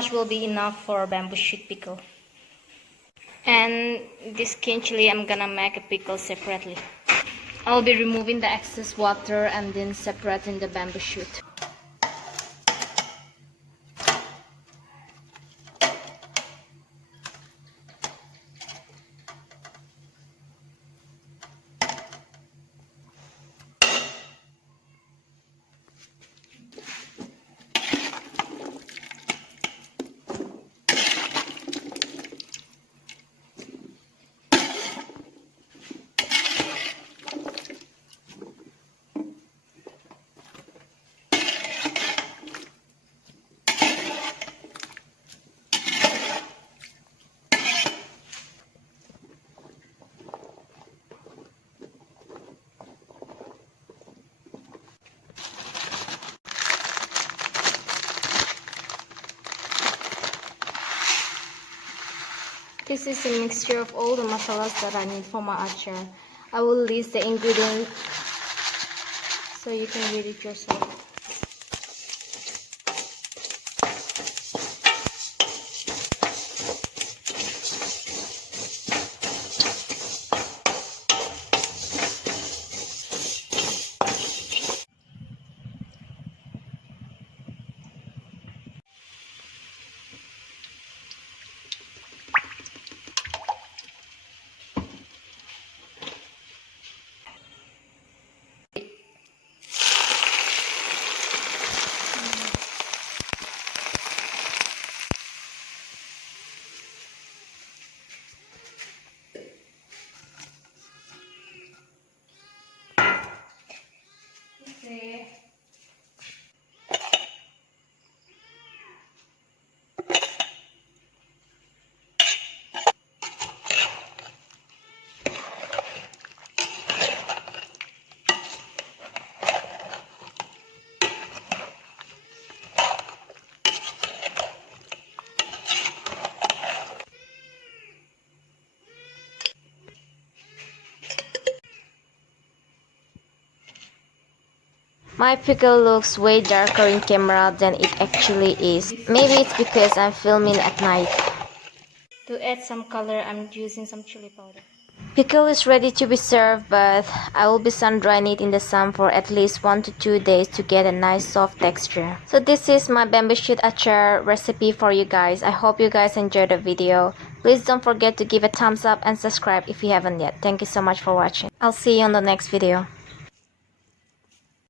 much will be enough for bamboo shoot pickle. And this green chili, I'm gonna make a pickle separately. I'll be removing the excess water and then separating the bamboo shoot. This is a mixture of all the masalas that I need for my achar. I will list the ingredients so you can read it yourself. My pickle looks way darker in camera than it actually is. Maybe it's because I'm filming at night. To add some color, I'm using some chili powder. Pickle is ready to be served, but I will be sun drying it in the sun for at least 1 to 2 days to get a nice soft texture. So this is my bamboo shoot achar recipe for you guys. I hope you guys enjoyed the video. Please don't forget to give a thumbs up and subscribe if you haven't yet. Thank you so much for watching. I'll see you on the next video.